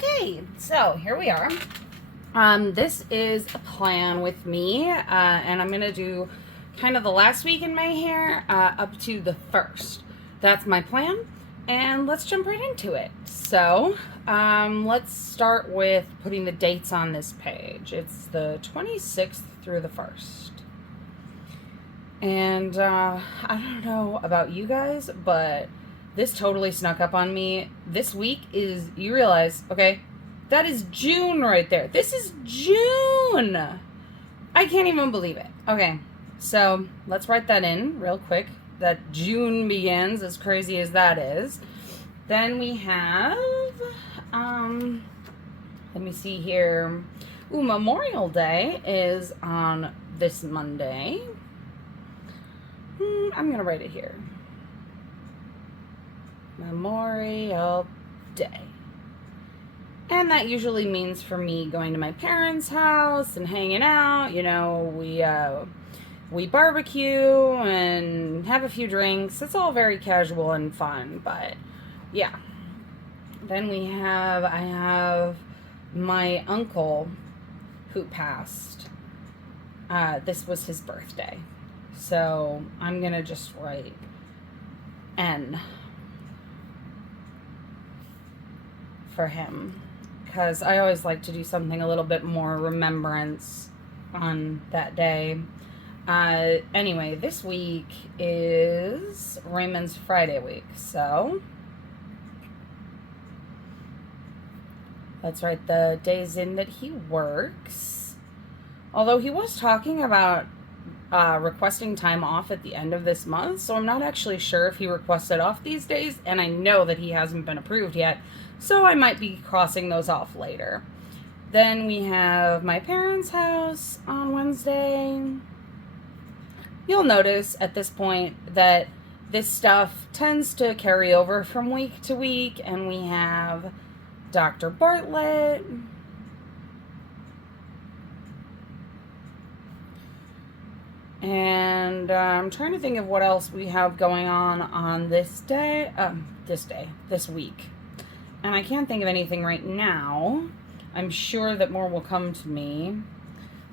Okay, so here we are. This is a plan with me, and I'm gonna do kind of the last week in my hair up to the 1st. That's my plan, and let's jump right into it. So, let's start with putting the dates on this page. It's the 26th through the 1st. And I don't know about you guys, but this totally snuck up on me. This week is, you realize, okay, that is June right there. This is June. I can't even believe it. Okay, so let's write that in real quick, that June begins, as crazy as that is. Then we have, let me see here. Ooh, Memorial Day is on this Monday. I'm going to write it here. Memorial Day. And that usually means for me going to my parents' house and hanging out. You know, we barbecue and have a few drinks. It's all very casual and fun, but yeah. Then I have my uncle who passed. This was his birthday. So I'm going to just write N for him, because I always like to do something a little bit more remembrance on that day. Anyway, this week is Raymond's Friday week, so let's write the days in that he works. Although he was talking about requesting time off at the end of this month, so I'm not actually sure if he requested off these days, and I know that he hasn't been approved yet, so I might be crossing those off later. Then we have my parents' house on Wednesday. You'll notice at this point that this stuff tends to carry over from week to week, and we have Dr. Bartlett. And I'm trying to think of what else we have going on this week. And I can't think of anything right now. I'm sure that more will come to me.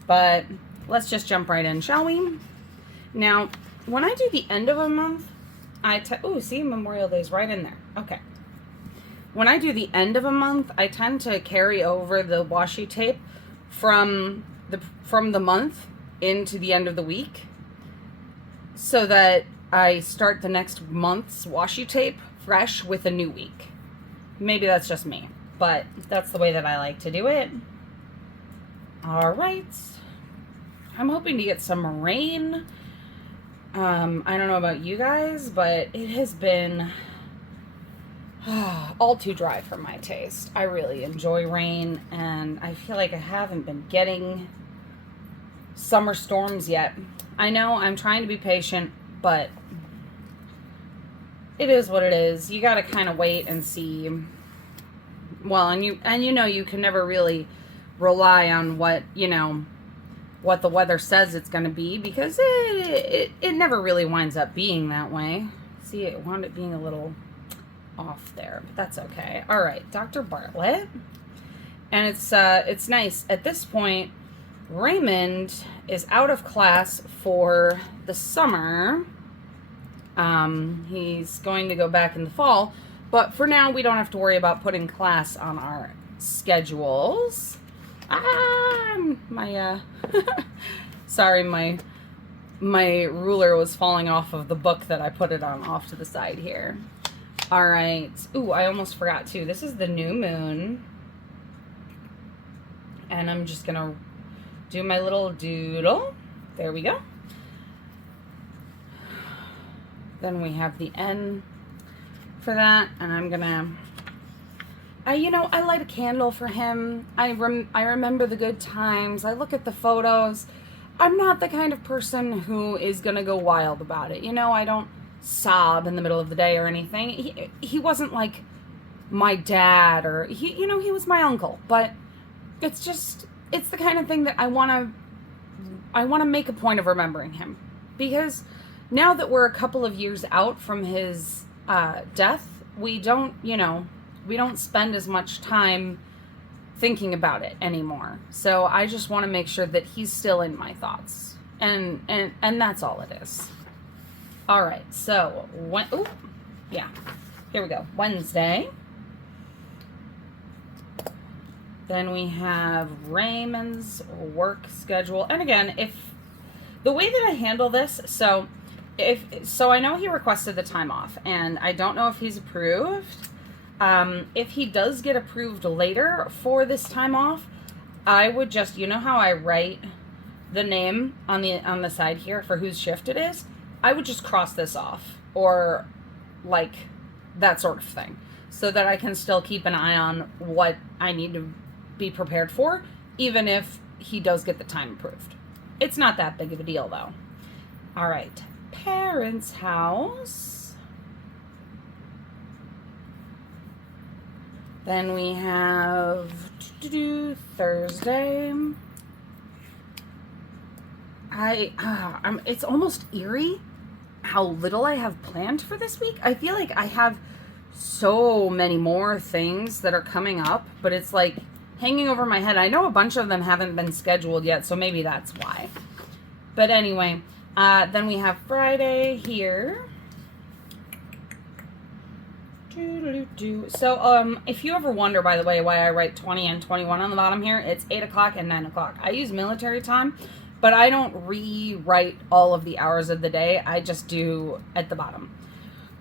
But let's just jump right in, shall we? Now, when I do the end of a month, see, Memorial Day's right in there. Okay. When I do the end of a month, I tend to carry over the washi tape from the month into the end of the week, so that I start the next month's washi tape fresh with a new week. Maybe that's just me, but that's the way that I like to do it. All right. I'm hoping to get some rain. I don't know about you guys, but it has been all too dry for my taste. I really enjoy rain, and I feel like I haven't been getting summer storms yet. I know I'm trying to be patient, but it is what it is. You got to kind of wait and see. Well, and you know you can never really rely on what the weather says it's going to be, because it never really winds up being that way. See, it wound up being a little off there, but that's okay. All right, Dr. Bartlett. And it's nice at this point. Raymond is out of class for the summer. He's going to go back in the fall, but for now we don't have to worry about putting class on our schedules. Sorry, my ruler was falling off of the book that I put it on off to the side here. All right. Ooh, I almost forgot too. This is the new moon, and I'm just gonna do my little doodle. There we go. Then we have the N for that, and I'm gonna, I light a candle for him. I remember the good times. I look at the photos. I'm not the kind of person who is gonna go wild about it. I don't sob in the middle of the day or anything. He wasn't like my dad, or he was my uncle, but it's the kind of thing that I want to make a point of remembering him, because now that we're a couple of years out from his death, we don't spend as much time thinking about it anymore. So I just want to make sure that he's still in my thoughts. And that's all it is. All right. So, here we go. Wednesday. Then we have Raymond's work schedule. And again, if the way that I handle this, so I know he requested the time off, and I don't know if he's approved. If he does get approved later for this time off, I would just, you know how I write the name on the side here for whose shift it is? I would just cross this off, or like that sort of thing, so that I can still keep an eye on what I need to be prepared for, even if he does get the time approved. It's not that big of a deal, though. All right, parents' house. Then we have Thursday. It's almost eerie how little I have planned for this week. I feel like I have so many more things that are coming up, but it's like hanging over my head. I know a bunch of them haven't been scheduled yet, so maybe that's why. But anyway, then we have Friday here. So, if you ever wonder, by the way, why I write 20 and 21 on the bottom here, it's 8 o'clock and 9 o'clock. I use military time, but I don't rewrite all of the hours of the day. I just do at the bottom.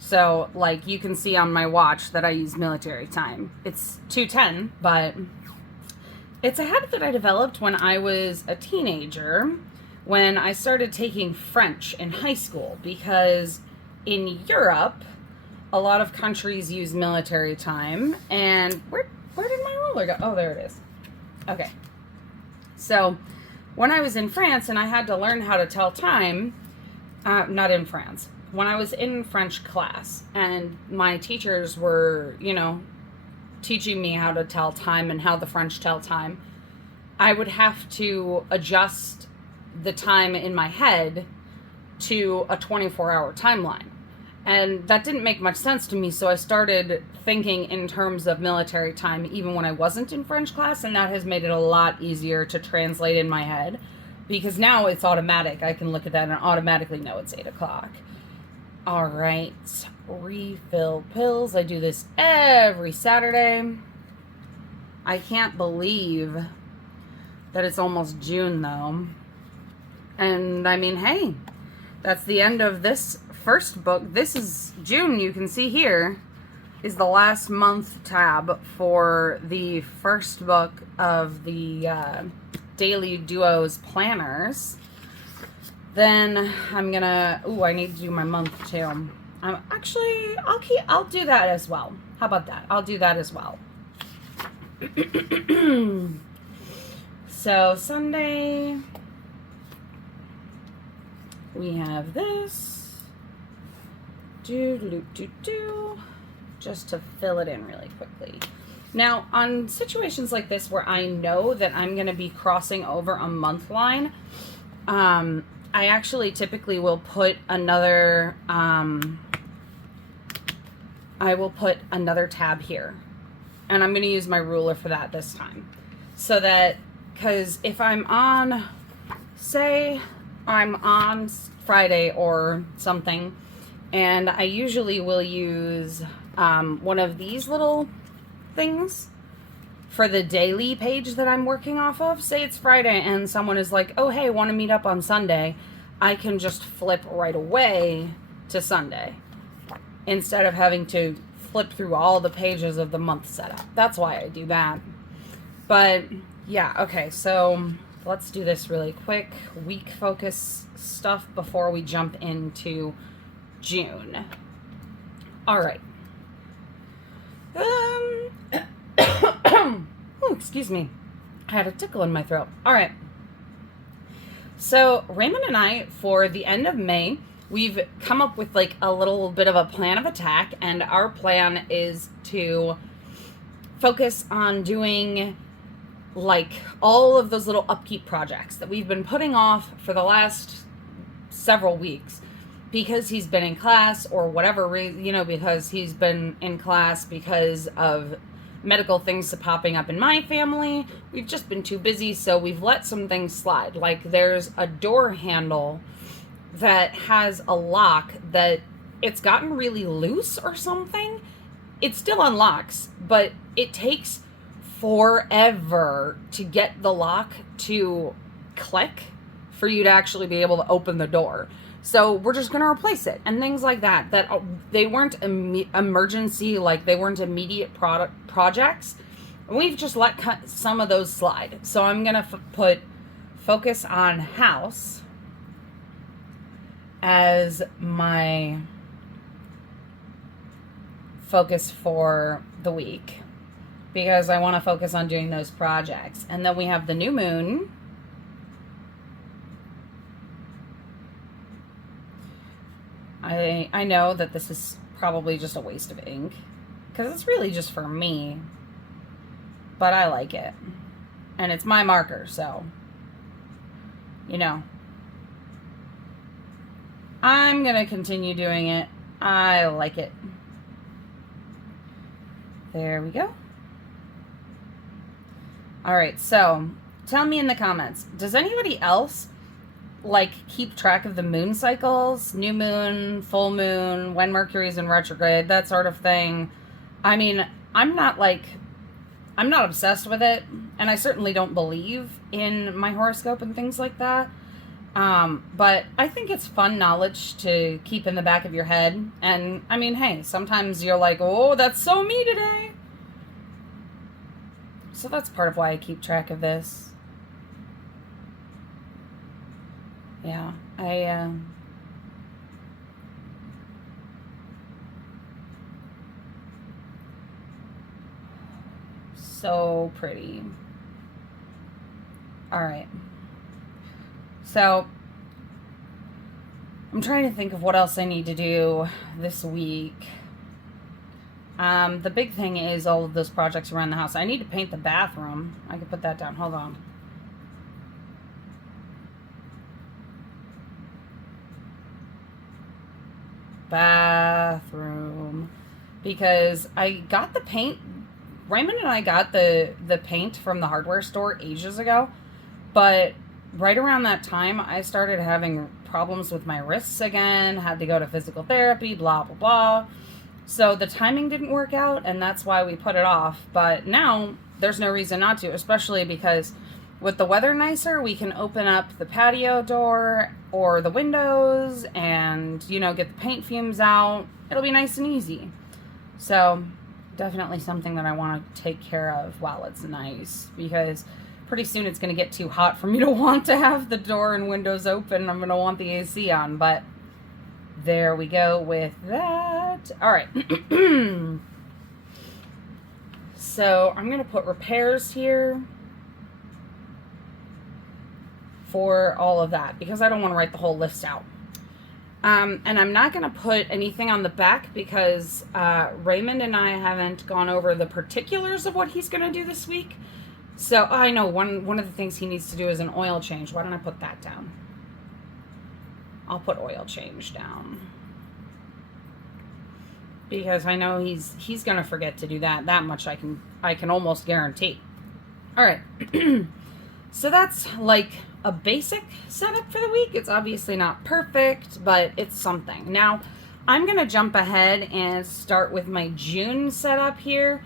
So, like, you can see on my watch that I use military time. It's 2:10, but it's a habit that I developed when I was a teenager, when I started taking French in high school, because in Europe, a lot of countries use military time. And where did my ruler go? Oh, there it is. Okay. So when I was in France and I had to learn how to tell time, not in France, when I was in French class and my teachers were, teaching me how to tell time and how the French tell time, I would have to adjust the time in my head to a 24-hour timeline. And that didn't make much sense to me, so I started thinking in terms of military time even when I wasn't in French class, and that has made it a lot easier to translate in my head, because now it's automatic. I can look at that and automatically know it's 8 o'clock. All right, refill pills. I do this every Saturday. I can't believe that it's almost June, though. And I mean, hey, that's the end of this first book. This is June. You can see here is the last month tab for the first book of the Daily Duos planners. Then I'm gonna, I need to do my month too. Actually, I'll do that as well. How about that? I'll do that as well. So Sunday, we have this. Just to fill it in really quickly. Now, on situations like this where I know that I'm going to be crossing over a month line, I actually typically will put another, tab here. And I'm going to use my ruler for that this time. So that, because if I'm on, say I'm on Friday or something, and I usually will use one of these little things for the daily page that I'm working off of. Say it's Friday and someone is like, oh, hey, want to meet up on Sunday? I can just flip right away to Sunday instead of having to flip through all the pages of the month setup. That's why I do that. But yeah, okay, so let's do this really quick. Week focus stuff before we jump into June. All right. Excuse me. I had a tickle in my throat. All right. So Raymond and I, for the end of May, we've come up with like a little bit of a plan of attack, and our plan is to focus on doing like all of those little upkeep projects that we've been putting off for the last several weeks because he's been in class or whatever reason, because he's been in class because of medical things popping up in my family. We've just been too busy, so we've let some things slide. Like there's a door handle that has a lock that it's gotten really loose or something. It still unlocks, but it takes forever to get the lock to click for you to actually be able to open the door. So we're just going to replace it and things like that. That they weren't emergency, like they weren't immediate projects. We've just let some of those slide. So I'm going to put focus on house as my focus for the week, because I want to focus on doing those projects. And then we have the new moon. I know that this is probably just a waste of ink, because it's really just for me, but I like it. And it's my marker, so, you know, I'm going to continue doing it. I like it. There we go. All right, so tell me in the comments, does anybody else like keep track of the moon cycles, new moon, full moon, when Mercury's in retrograde, that sort of thing? I mean, I'm not obsessed with it, and I certainly don't believe in my horoscope and things like that. But I think it's fun knowledge to keep in the back of your head. And I mean, hey, sometimes you're like, oh, that's so me today. So that's part of why I keep track of this. Yeah, so pretty. All right. So I'm trying to think of what else I need to do this week. The big thing is all of those projects around the house. I need to paint the bathroom. I can put that down. Hold on. Bathroom. Because I got the paint. Raymond and I got the paint from the hardware store ages ago. But right around that time, I started having problems with my wrists again. Had to go to physical therapy, blah, blah, blah. So the timing didn't work out, and that's why we put it off. But now there's no reason not to, especially because with the weather nicer, we can open up the patio door or the windows and, you know, get the paint fumes out. It'll be nice and easy. So definitely something that I want to take care of while it's nice, because pretty soon it's going to get too hot for me to want to have the door and windows open. I'm going to want the AC on, but there we go with that. All right. So I'm going to put repairs here for all of that, because I don't want to write the whole list out. And I'm not going to put anything on the back because Raymond and I haven't gone over the particulars of what he's going to do this week. So I know one of the things he needs to do is an oil change. Why don't I put that down? I'll put oil change down, because I know he's going to forget to do that. That much I can almost guarantee. All right. So that's like a basic setup for the week. It's obviously not perfect, but it's something. Now, I'm going to jump ahead and start with my June setup here,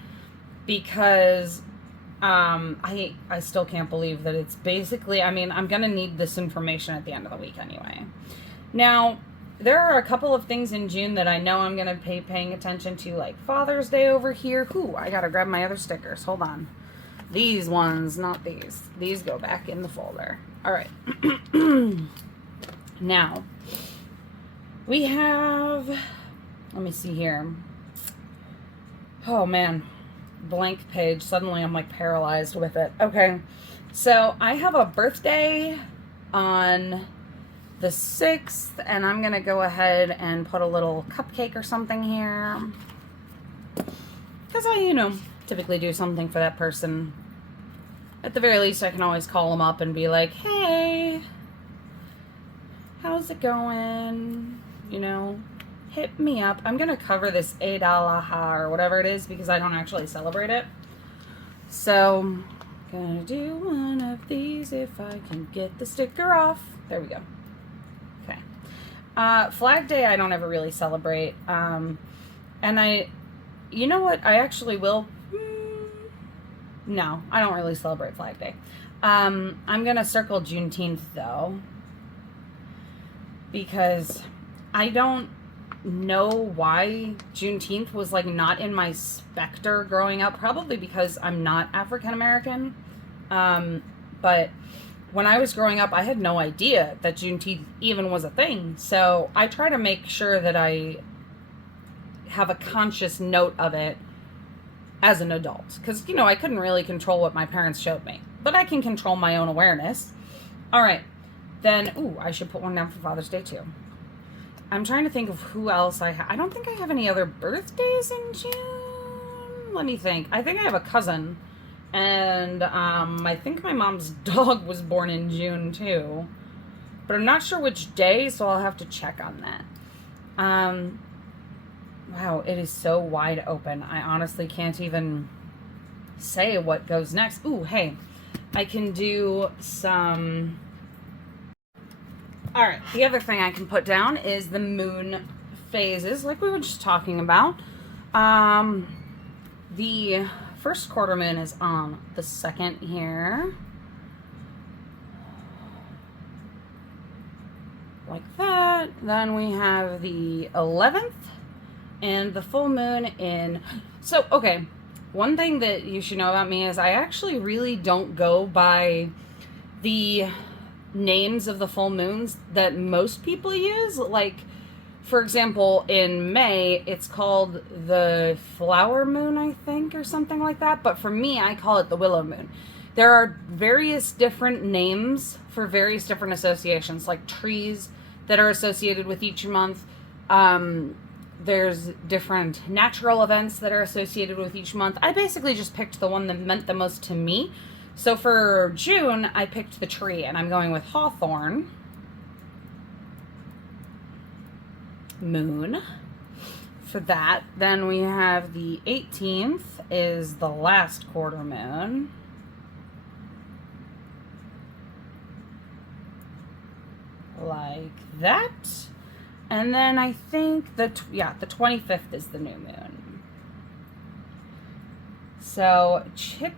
because I still can't believe that it's basically, I mean, I'm going to need this information at the end of the week anyway. Now, there are a couple of things in June that I know I'm going to be paying attention to, like Father's Day over here. Ooh, I got to grab my other stickers. Hold on. These ones, not these. These go back in the folder. All right. Now, we have, let me see here. Oh, man. Blank page. Suddenly I'm like paralyzed with it. Okay. So I have a birthday on the 6th, and I'm going to go ahead and put a little cupcake or something here, because I, you know, typically do something for that person. At the very least, I can always call them up and be like, hey, how's it going? You know, hit me up. I'm going to cover this Eid al-Adha or whatever it is, because I don't actually celebrate it. So, gonna do one of these if I can get the sticker off. There we go. Okay. Flag Day I don't ever really celebrate. And you know what? I actually will. No, I don't really celebrate Flag Day. I'm gonna circle Juneteenth though, because I don't know why Juneteenth was like not in my specter growing up. Probably because I'm not African American. But when I was growing up, I had no idea that Juneteenth even was a thing. So I try to make sure that I have a conscious note of it as an adult. Because, you know, I couldn't really control what my parents showed me. But I can control my own awareness. All right. Then, ooh, I should put one down for Father's Day too. I'm trying to think of who else I have. I don't think I have any other birthdays in June. Let me think. I think I have a cousin. And I think my mom's dog was born in June too. But I'm not sure which day, so I'll have to check on that. Wow, it is so wide open. I honestly can't even say what goes next. Ooh, hey, I can do some... All right, the other thing I can put down is the moon phases, like we were just talking about. The first quarter moon is on the 2nd here. Like that. Then we have the 11th and the full moon in... So, okay, one thing that you should know about me is I actually really don't go by the names of the full moons that most people use. Like, for example, in May, it's called the flower moon, I think, or something like that. But for me, I call it the willow moon. There are various different names for various different associations, like trees that are associated with each month. There's different natural events that are associated with each month. I basically just picked the one that meant the most to me. So for June, I picked the tree, and I'm going with hawthorn moon for that. Then we have the 18th is the last quarter moon. Like that. And then I think the 25th is the new moon. So typically,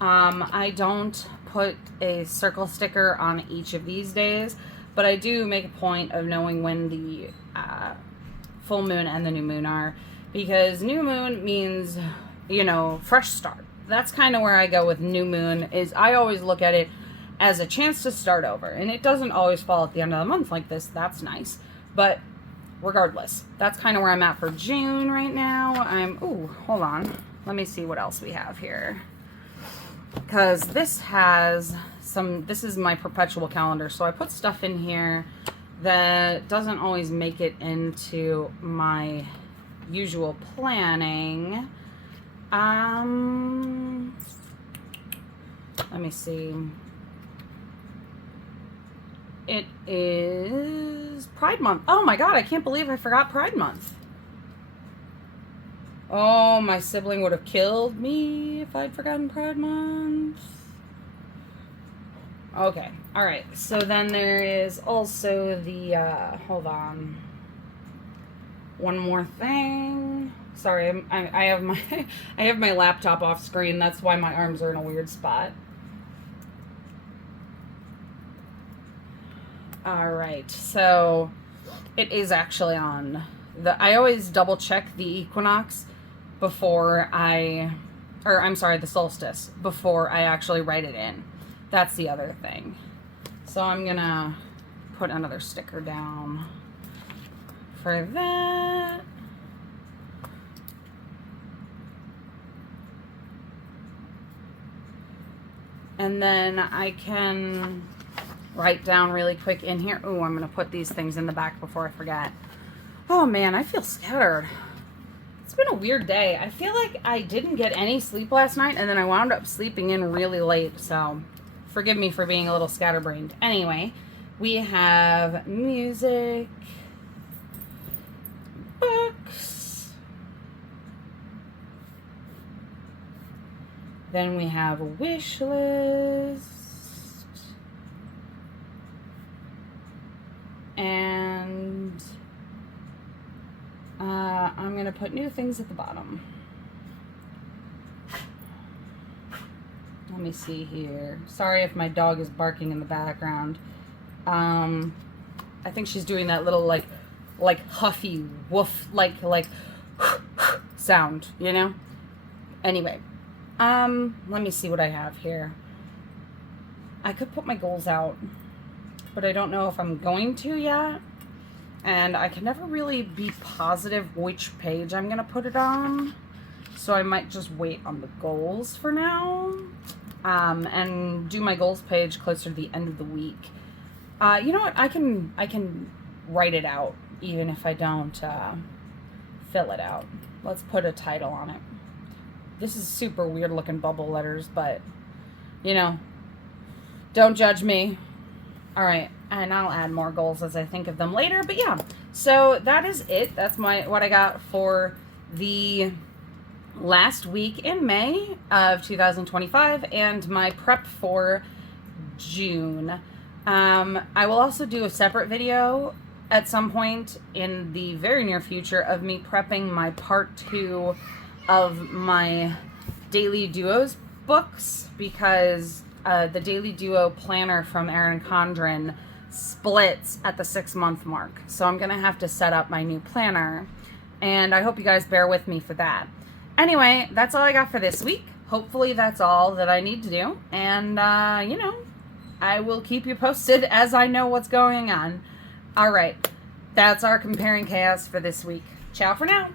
I don't put a circle sticker on each of these days, but I do make a point of knowing when the full moon and the new moon are, because new moon means, you know, fresh start. That's kind of where I go with new moon. Is I always look at it as a chance to start over, and it doesn't always fall at the end of the month like this. That's nice, but regardless, that's kind of where I'm at for June right now. Hold on, let me see what else we have here, because this is my perpetual calendar, so I put stuff in here that doesn't always make it into my usual planning. Let me see. It is Pride Month. Oh my God, I can't believe I forgot Pride Month. Oh, my sibling would have killed me if I'd forgotten Pride Month. Okay, all right. So then there is also the, hold on. One more thing. Sorry, I have my I have my laptop off screen. That's why my arms are in a weird spot. All right, so it is actually on I always double check the equinox before the solstice before I actually write it in. That's the other thing. So I'm gonna put another sticker down for that. And then I can write down really quick in here. Oh, I'm going to put these things in the back before I forget. Oh man, I feel scattered. It's been a weird day. I feel like I didn't get any sleep last night, and then I wound up sleeping in really late, so forgive me for being a little scatterbrained. Anyway, we have music, books, Then we have a wish list. And I'm going to put new things at the bottom. Let me see here. Sorry if my dog is barking in the background. I think she's doing that little like huffy woof like sound, you know? Anyway, let me see what I have here. I could put my goals out, but I don't know if I'm going to yet. And I can never really be positive which page I'm going to put it on. So I might just wait on the goals for now. And do my goals page closer to the end of the week. You know what? I can write it out even if I don't fill it out. Let's put a title on it. This is super weird looking bubble letters, but you know, don't judge me. All right, and I'll add more goals as I think of them later. But yeah, so that is it. That's what I got for the last week in May of 2025 and my prep for June. I will also do a separate video at some point in the very near future of me prepping my part 2 of my Daily Duos books, because the Daily Duo planner from Erin Condren splits at the 6-month mark. So I'm going to have to set up my new planner, and I hope you guys bear with me for that. Anyway, that's all I got for this week. Hopefully that's all that I need to do. And, you know, I will keep you posted as I know what's going on. All right, that's our Comparing Chaos for this week. Ciao for now.